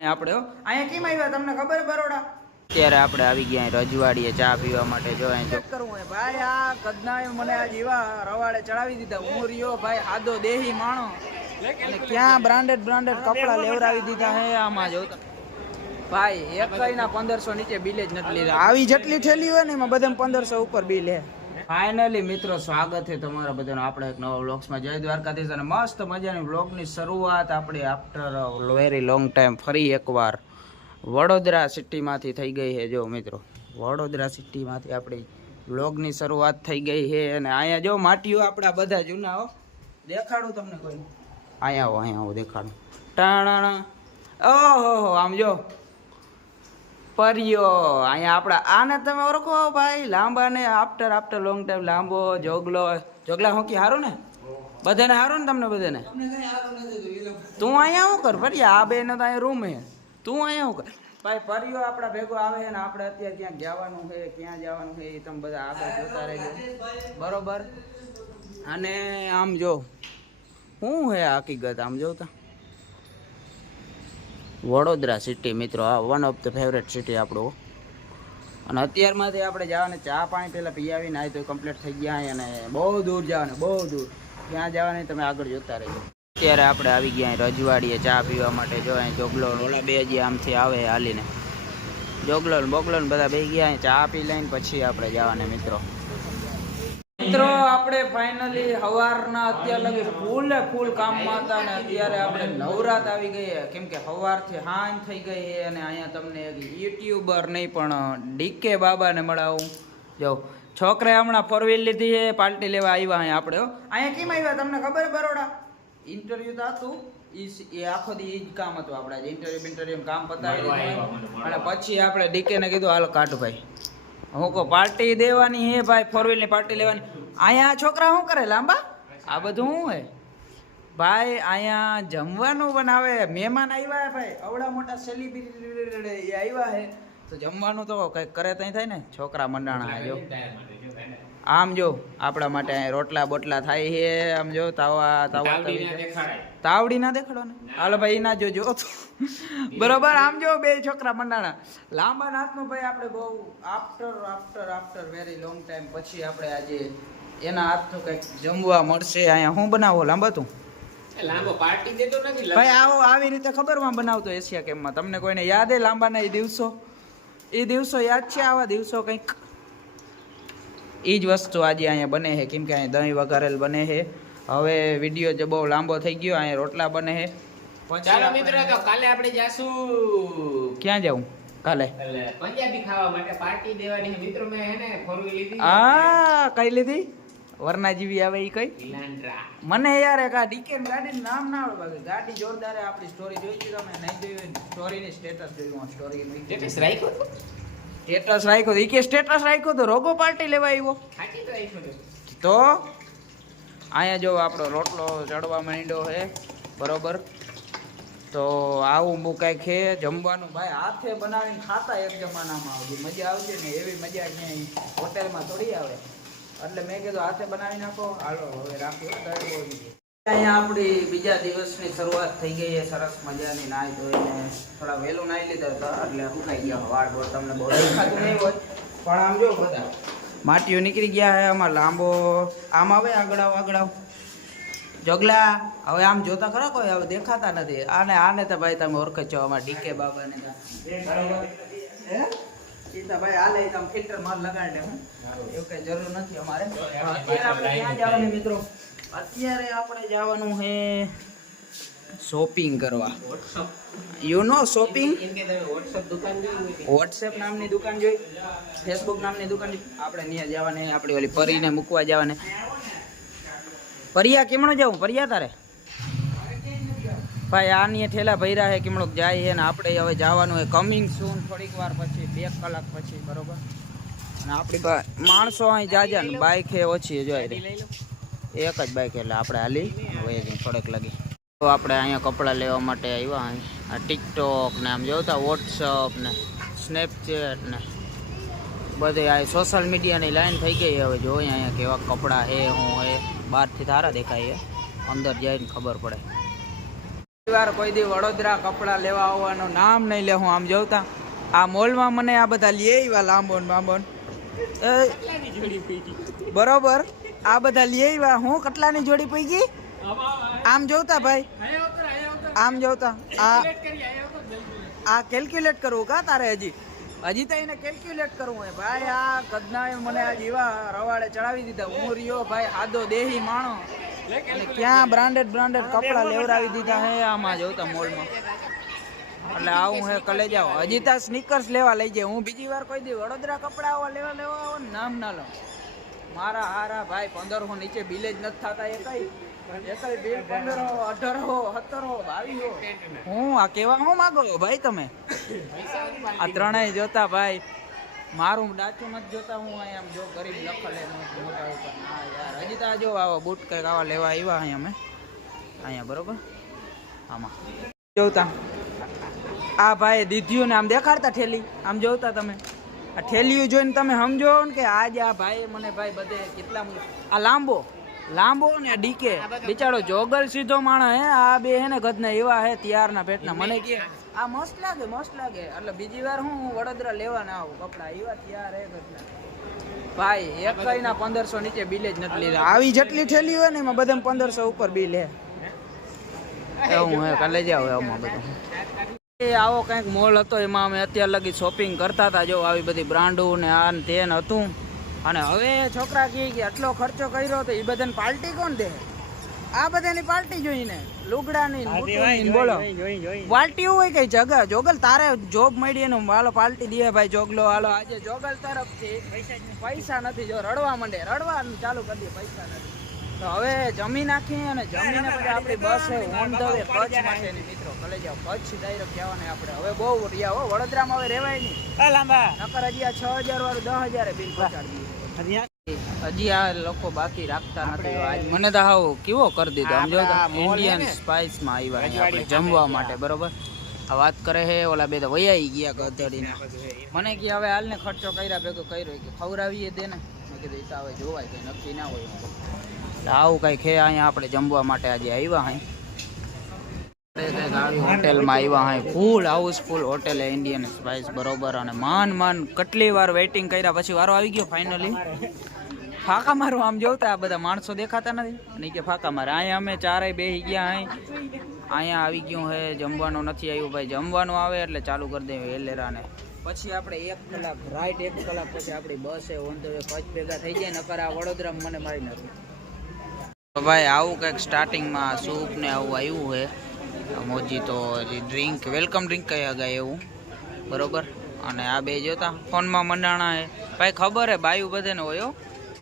આપણે અહીંયા કેમ આવ્યા તમને ખબર બરોડા? અત્યારે આપણે આવી ગયા રજવાડીએ ચા પીવા માટે. જો અહીં કરવું હોય ભાઈ, આ કદનાએ મને આ જેવા રવાડે ચડાવી દીધા. રહ્યો ભાઈ, આદો દેહી માણો. અને ક્યાં બ્રાન્ડેડ બ્રાન્ડેડ કપડા લેવડાવી દીધા હે આમાં જો. ભાઈ, એક ના પંદરસો નીચે બિલ જ નથી લીધા. આવી જેટલી ઠેલી હોય ને એમાં બધા પંદરસો ઉપર બિલ હે. ફાઇનલી મિત્રો, સ્વાગત છે તમારા બધાનો. આપણે એક નવા વ્લોગ્સમાં. જય દ્વારકાધીશ અને મસ્ત મજાની વ્લોગની શરૂઆત આપણે આફ્ટર વેરી લોંગ ટાઈમ ફરી એકવાર વડોદરા સિટીમાંથી થઈ ગઈ છે. જો, મિત્રો, વડોદરા સિટીમાંથી આપણી વ્લોગની શરૂઆત થઈ ગઈ છે. અને અહીંયા જો, માટીઓ આપણા બધા જૂના હો. દેખાડું તમને કોઈ? અહીંયા આવો અહીંયા આવો, દેખાડું. ટાણા ઓહો, આમ જો. પરિયો. અહીંયા આપણા આને તમે ઓળખો ભાઈ લાંબા ને આફ્ટર આફ્ટર લોંગ ટાઈમ લાંબો જોગલો. જોગલા હોકી સારું ને? બધાને સારું ને તમને બધાને? તું અહીંયા શું કર ફરી આ બેનો તો અહીંયા રૂમ હે. તું અહીંયા શું કર? ભાઈ પરિયો આપણા ભેગો આવે ને આપણે અત્યારે ક્યાંક જવાનું છે ક્યાં જવાનું છે એ તમે બધા આગળ જોતા રહેજો. બરોબર? અને આમ જો શું હે હકીકત આમ જોતા? વડોદરા સિટી મિત્રો, આ one of the favourite city આપણું. અને અત્યારમાંથી આપણે જવાને, ચા પાણી પહેલાં પી આવીને આવી તો કમ્પ્લીટ થઈ ગયા અને બહુ દૂર જવાનું, બહુ દૂર. ત્યાં જવાની તમે આગળ જોતા રહેજો. અત્યારે આપણે આવી ગયા રજવાડીએ ચા પીવા માટે. જો અહીં જોગલો ઓલા બે જે આમથી આવે હાલીને. જોગલો બોગલો બધા બે ગયા, ચા પી લઈને પછી આપણે જવાના મિત્રો. મિત્રો આપણે ફાઇનલી હવારના અત્યાર લગી ફૂલે ફૂલ કામમાં હતા ને અત્યારે આપણે નવરાત આવી ગઈ છે. કેમ કે હવારથી હાંજ થઈ ગઈ છે અને અહીંયા તમને એક યુટ્યુબર નહીં પણ ડીકે બાબાને મળાવું. જો છોકરે હમણાં ફોરવીલ લીધી છે પાર્ટી લેવા આવ્યા અહીંયા આપણે અહીંયા કેમ આવ્યા તમને ખબર બરોડા? ઇન્ટરવ્યુ તો હતું. એ આખો દી જ કામ હતું આપણે ઇન્ટરવ્યુ ઇન્ટરવ્યુ કામ પતાવી અને પછી આપણે ડીકે ને કીધું હાલ કાઢ ભાઈ. હું કહું, પાર્ટી દેવાની હે ભાઈ ફોર વ્હીલની પાર્ટી લેવાની. અહીંયા છોકરા શું કરે, લાંબા? આ બધું શું હે ભાઈ, અહીંયા જમવાનું બનાવે, મહેમાન આવ્યા ભાઈ. અવડા મોટા સેલિબ્રિટી આવ્યા હે. તો જમવાનું તો કંઈક કરે ત્યાં થાય ને? છોકરા મંડાણા જો આમ જો આપણા માટે રોટલા બોટલા થાય છે. આમ જો તાવા તાવા તવી તાવડી ના દેખાડો ને હાલો ભાઈ ના જોજો. બરોબર આમ જો બે છોકરા મંડાણા. લાંબા નાથનો ભાઈ આપણે બહુ after after after very long time પછી આપણે આજે એના હાથનું કંઈક જમવા મળશે. અહીંયા હું બનાવો? લાંબા તું. લાંબો પાર્ટી દેતો નથી ભાઈ આવો આવી રીતે ખબરમાં બનાવતો એશિયા કેમ્પમાં તમને કોઈને યાદ હે લાંબાના એ દિવસો? એ દિવસો યાદ છે? આવા દિવસો કંઈક એ જ વસ્તુ આજે અહીંયા બને છે. કેમ કે અહીંયા દહીં વઘારેલ બને છે. હવે વીડિયો જે બહુ લાંબો થઈ ગયો અહીંયા રોટલા બને છે. ચાલો મિત્રો તો કાલે આપણે જાશું ક્યાં જાઉં? કાલે. પંજાબી ખાવા માટે પાર્ટી દેવાની મિત્રો મેં હે ને ફોર લીધી. આ કઈ લીધી? વરના જેવી આવે એ કઈ? મને યાર એક આ ડીકેન ગાડી નામ ના આવડે બાકી ગાડી જોરદાર આપણી સ્ટોરી જોઈ છે તમે નહીં જોઈ હોય સ્ટોરીની સ્ટેટસ જોયું સ્ટોરી સ્ટેટસ રાખ્યો સ્ટેટસ રાખ્યો તો એ કે સ્ટેટસ રાખ્યો તો રોગો પાર્ટી લેવા આવ્યો? તો અહીંયા જો આપણો રોટલો ચડવા માંડ્યો છે બરોબર? તો આવું મુકાય છે જમવાનું ભાઈ હાથે બનાવીને ખાતા એક જમાનામાં આવતી મજા આવતી ને એવી મજા ક્યાંય હોટેલમાં થોડી આવે. એટલે મેં કીધું હાથે બનાવી નાખો. હાલો હવે રાખ્યો તળવો. અહીંયા આપણી બીજા દિવસની શરૂઆત થઈ ગઈ છે સરસ મજાની નાહી ધોઈને. થોડા વહેલું નાહી લીધા હતા એટલે સુકાઈ ગયા વાળ બોળ તમને બહુ દેખાતું નહીં હોય પણ આમ જો બધા. માટીઓ નીકળી ગયા છે આમાં લાંબો. આમ આવે આગળ આગળાવ આગળ જગલા હવે આમ જોતા ખરા કોઈ હવે દેખાતા નથી. આને આને તો ભાઈ તમે ઓળખો છો અમારા ડીકે બાબાને તો. બરોબર હે? ઈ ભાઈ હાલે ઈ ફિલ્ટર માર લગાડે એવું કઈ જરૂર નથી અમારે. અત્યારે આપણે ક્યાં જવાનું મિત્રો. અત્યારે આપણે જવાનું છે શોપિંગ કરવા. યુ નો શોપિંગ વોટ્સએપ નામની દુકાન જોઈ. ફેસબુક નામની દુકાન આપણે ત્યાં જવાને આપણી ઓલી પરીને મૂકવા જવાને. પરિયા કેમણો જવું પરિયા તારે? ભાઈ આની ઠેલા ભર્યા છે કેમણોક જાય છે ને આપણે હવે જવાનું હોય કમિંગ સૂન થોડીક વાર પછી બે કલાક પછી બરોબર? અને આપણી પાસે માણસો અહીં જાજા ને બાઇક છે ઓછી જોઈ રે એક જ બાઇક એટલે આપણે હાલી. હવે થોડેક લાગી. તો આપણે અહીંયા કપડાં લેવા માટે આવ્યા આ ટિકટોક ને આમ જોતા વોટ્સઅપ ને સ્નેપચેટ ને. બધી આ સોશિયલ મીડિયાની લાઈન થઈ ગઈ હવે. જોઈએ અહીંયા કેવા કપડાં હે હું હે બહારથી સારા દેખાય છે. અંદર જઈને ખબર પડે. વાર કોઈ દી વડોદરા કપડાં લેવા આવવાનું નામ નહીં લે હું આમ જોતા. આ મોલમાં મને આ બધા લઈ આવ્યા લાંબોન બાંબોન. બરોબર. આ બધા લઈ આવ્યા. હું કટલાની જોડી પી ગઈ? આમ જોતા ભાઈ? આમ જોતા. આ આ કેલ્ક્યુલેટ કરવું કા તારે હજી? હજી તો એને કેલ્ક્યુલેટ કરવું હે ભાઈ, આ કદના મને આ જેવા રવાડે ચડાવી દીધા. હું રહ્યો ભાઈ, આદો દેહી માણો. અને ક્યાં બ્રાન્ડેડ બ્રાન્ડેડ કપડા લેવડાવી દીધા હે? આમાં જોતા મોલમાં. એટલે આવું હે કલે જાઓ હજી તો સ્નીકર્સ લેવા લઈ જાય. હું બીજી વાર કોઈ દી વડોદરા કપડા લેવા લેવા આવો નામ ના લો. મારા હારા ભાઈ પંદરસો નીચે બિલે જ નથી થતા એ કઈ એકઈ બિલ પંદરો અઢારો સત્તરો બાવીસો. હું આ કેવા હું માગો ભાઈ તમે? આ ત્રણેય જોતા ભાઈ, મારું ડાચું નથી જોતા હું અહીંયા આમ જો ગરીબ લખલે મોટા જો આવા બૂટ કંઈક આવા લેવા આવ્યા અહીંયા અમે. અહીંયા, બરોબર? આમાં. જોતા. આ ભાઈ દીધ્યું ને આમ દેખાડતા ઠેલી? આમ જોતા તમે? આ ઠેલિયું જોઈને તમે સમજો ને કે આજ આ ભાઈ મને ભાઈ બધે કેટલા આ લાંબો લાંબો ને ડીકે. બિચારો જોગલ સીધો માણસ હે આ બે હે ને ગદના એવા હે ત્યારના પેટના. મને કે આ મસ્ત લાગે મસ્ત લાગે. એટલે બીજી વાર હું વડોદરા લેવા ના આવું કપડા. એવા ત્યાર હે ગદના ભાઈ એક ના પંદરસો નીચે બિલ જ નથી લીધા. આવી જેટલી ઠેલી હોય ને એમાં બધા પંદરસો ઉપર બિલ હે. એવું હે કાલે જાવ એમાં બધું. આવો કંઈક મોલ હતો એમાં અમે અત્યાર લગી શોપિંગ કરતા હતા. જો આવી બધી બ્રાન્ડો ને આ ને તે હતું. અને હવે છોકરા કહે કે આટલો ખર્ચો કર્યો તો એ બધાને પાર્ટી કોણ દે? આ બધાની પાર્ટી જોઈને લુગડાની ને બોલો. પાર્ટી હોય કઈ જગા? જોગલ તારે જોબ મળી એનું હાલો પાર્ટી દે ભાઈ જોગલો હાલો આજે જોગલ તરફથી પૈસા નથી જો રડવા માંડે. રડવા ચાલુ કરી દે પૈસા નથી. તો હવે જમી નાખી અને જમીને પછી આપણી બસ છે ઓન ધ વે કચ્છ માટેની મિત્રો. ભલે જાઓ કચ્છ ડાયરેક્ટ જવાને આપણે. હવે બહુ રહ્યા હો. વડોદરામાં હવે રહેવાય નહીં. નકર હજી આ છ હજાર વાળું દસ હજાર બિલ પહોંચાડી હજી આ? લોકો બાકી રાખતા નથી. આજ મને તો હાવ કેવો કરી દીધો. આમ જો ઇન્ડિયન સ્પાઇસમાં આવ્યા અહીંયા આપણે જમવા માટે. બરોબર? આ વાત કરે હે ઓલા બે તો વૈયાઈ ગયા ગધડીને. મને કે હવે હાલને ખર્ચો કર્યા ભેગો કર્યો. કે ખવડાવીએ દે ને આવું કઈ ખે અહીંયા આપણે જમવા માટે આજે આવ્યા માન માન, કેટલી વાર વેઇટિંગ કર્યા પછી વારો આવી ગયો ફાઇનલી ફાકા મારું આમ જોતા આ બધા માણસો દેખાતા નથી. કે ફાકા મારે. અહીંયા અમે ચારેય બેસી ગયા અહીં અહીંયા આવી ગયું હે, જમવાનું નથી આવ્યું ભાઈ. જમવાનું આવે એટલે ચાલુ કરી દે એલેરાને. પછી આપણે એક કલાક રાઈટ એક કલાક પછી આપણી બસ એ ઓન ધ વે કચ્છ ભેગા થઈ જાય, નકર આ વડોદરા મને મારી તો ભાઈ, આવું કંઈક સ્ટાર્ટિંગમાં સૂપ ને આવું આવ્યું છે મોજી તો ડ્રિંક વેલકમ ડ્રિંક કયા ગયા એવું. બરોબર? અને આ બે જોતા, ફોનમાં મંડાણા હે. ભાઈ, ખબર હે બાયું બધાને હોય હો?